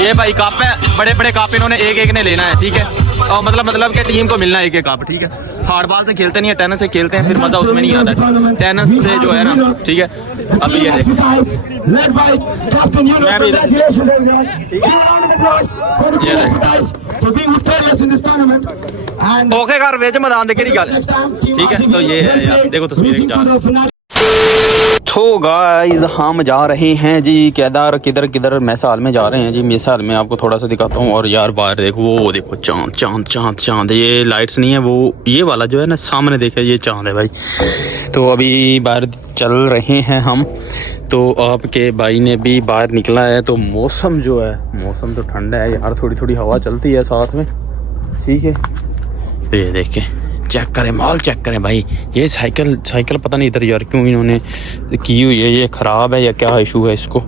ये भाई कप है, बड़े बड़े कप इन्होंने एक एक ने लेना है, ठीक है। और मतलब कि टीम को मिलना है एक एक कप, ठीक है। हार्ड बॉल से खेलते नहीं है, टेनिस से खेलते हैं, फिर मजा उसमें नहीं आता। टेनिस से जो है ना, ठीक है। अभी ये देखो मैं भी ओके कर वेच मैदान दे केड़ी गल, ठीक है। तो ये है यार, देखो तस्वीरें खिंचा। तो गाइस हम जा रहे हैं जी केदार, किधर मैसाल में जा रहे हैं जी। मैसाल में आपको थोड़ा सा दिखाता हूँ। और यार बाहर देखो, वो देखो चांद चांद चांद चांद, ये लाइट्स नहीं है, वो ये वाला जो है ना सामने देखा, ये चांद है भाई। तो अभी बाहर चल रहे हैं हम, तो आपके भाई ने भी बाहर निकला है। तो मौसम जो है, मौसम तो ठंडा है यार, थोड़ी थोड़ी हवा चलती है साथ में, ठीक है। तो ये देखें, चेक करें माल, चेक करें भाई। ये साइकिल पता नहीं इधर यार क्यों इन्होंने की हुई है, ये ख़राब है या क्या इशू है, इसको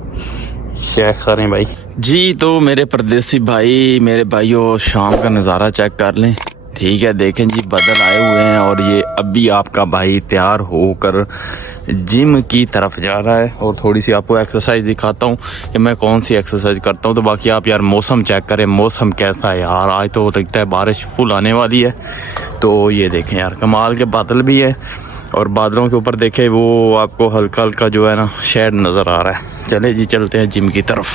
चेक करें भाई जी। तो मेरे परदेसी भाई, मेरे भाइयों, शाम का नज़ारा चेक कर लें, ठीक है। देखें जी, बादल आए हुए हैं और ये अभी आपका भाई तैयार होकर जिम की तरफ जा रहा है। और थोड़ी सी आपको एक्सरसाइज दिखाता हूँ कि मैं कौन सी एक्सरसाइज करता हूँ। तो बाकी आप यार मौसम चेक करें, मौसम कैसा है यार। आज तो लगता है बारिश फुल आने वाली है। तो ये देखें यार, कमाल के बादल भी है, और बादलों के ऊपर देखें वो आपको हल्का हल्का जो है ना शेड नज़र आ रहा है। चले जी, चलते हैं जिम की तरफ।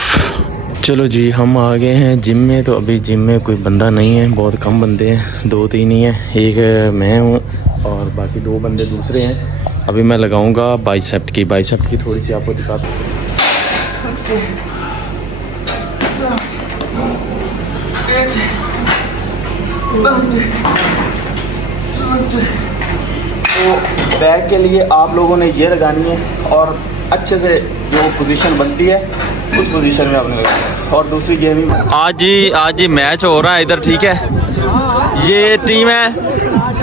चलो जी, हम आ गए हैं जिम में। तो अभी जिम में कोई बंदा नहीं है, बहुत कम बंदे हैं, 2-3 ही हैं। एक मैं हूँ और बाकी 2 बंदे दूसरे हैं। अभी मैं लगाऊंगा बाइसेप्ट की थोड़ी सी आपको दिखाता हूँ। तो बैक के लिए आप लोगों ने ये लगानी है, और अच्छे से जो पोजीशन बनती है उस पोजीशन में आपने लगाना है। और दूसरी गेम आज ही मैच हो रहा है इधर, ठीक है। ये टीम है,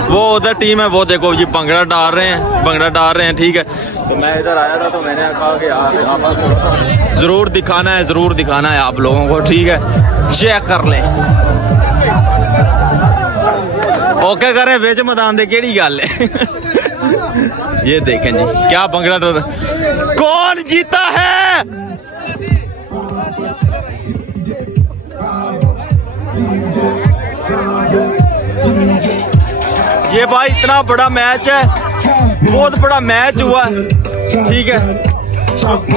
वो उधर टीम है, वो देखो जी भंगड़ा डाल रहे हैं, ठीक है। तो मैं इधर आया था, तो मैंने कहा कि यार ज़रूर दिखाना है आप लोगों को, ठीक है। चेक कर लें, ओके करें बेच मैदान दे केड़ी गल है। ये देखें जी, क्या भंगड़ा डाल, कौन जीता है। ये भाई इतना बड़ा मैच है, बहुत बड़ा मैच हुआ है, ठीक है।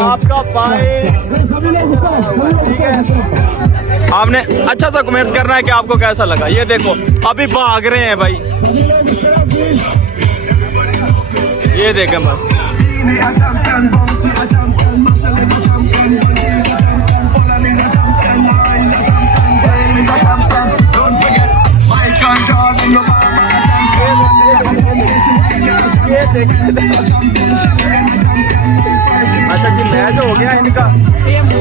आपका भाई, ठीक है, आपने अच्छा सा कमेंट्स करना है कि आपको कैसा लगा। ये देखो अभी भाग रहे हैं भाई, ये देखें बस। अच्छा जी, मैच हो गया इनका।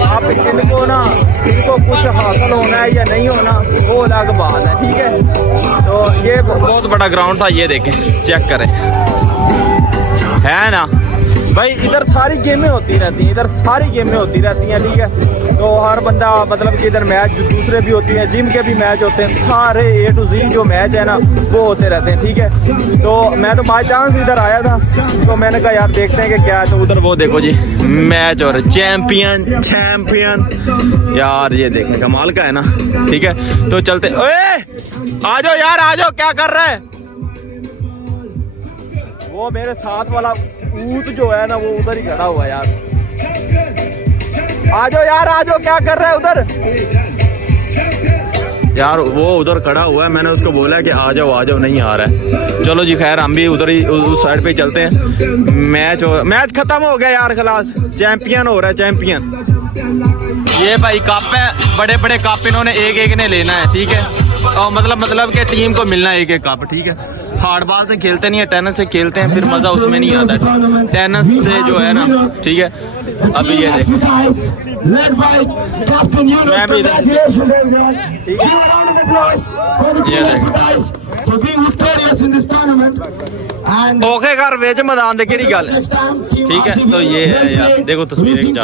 आप इनको कुछ हासिल होना है या नहीं होना, वो अलग बात है, ठीक है। तो ये बहुत बड़ा ग्राउंड था, ये देखें, चेक करें, है ना भाई। इधर सारी गेमें होती रहती हैं, ठीक है। तो हर बंदा मतलब कि इधर मैच दूसरे भी होती हैं, जिम के भी मैच होते हैं, सारे A to Z जो मैच है ना वो होते रहते हैं, ठीक है। तो मैं तो बाई चांस इधर आया था, तो मैंने कहा यार देखते हैं कि क्या है। तो उधर वो देखो जी मैच और चैंपियन यार, ये देखें कमाल का है ना, ठीक है। तो चलते, ओए आ जाओ यार, आ जाओ, क्या कर रहे हैं। वो मेरे साथ वाला ऊँट जो है ना, वो उधर ही खड़ा हुआ है यार। आ जाओ यार, आ जाओ, क्या कर रहे हैं उधर यार। वो उधर खड़ा हुआ है, मैंने उसको बोला कि आ जाओ, नहीं आ रहा है। चलो जी खैर, हम भी उधर ही उस साइड पे चलते हैं। मैच खत्म हो गया यार, खलास चैंपियन हो रहा है, चैंपियन। ये भाई कप है, बड़े बड़े कप इन्होंने एक एक ने लेना है, ठीक है। और मतलब कि टीम को मिलना है एक एक कप, ठीक है। हार्ड बॉल से खेलते नहीं है, टेनिस से खेलते हैं, फिर मजा उसमें नहीं आता। टेनिस से जो है ना, ठीक है। अभी ये देखो, मैं भी इधर, ये देखो, ओके कर वेच मैदान दे केड़ी गल, ठीक है। तो ये है यार, देखो तस्वीरें खिंचा।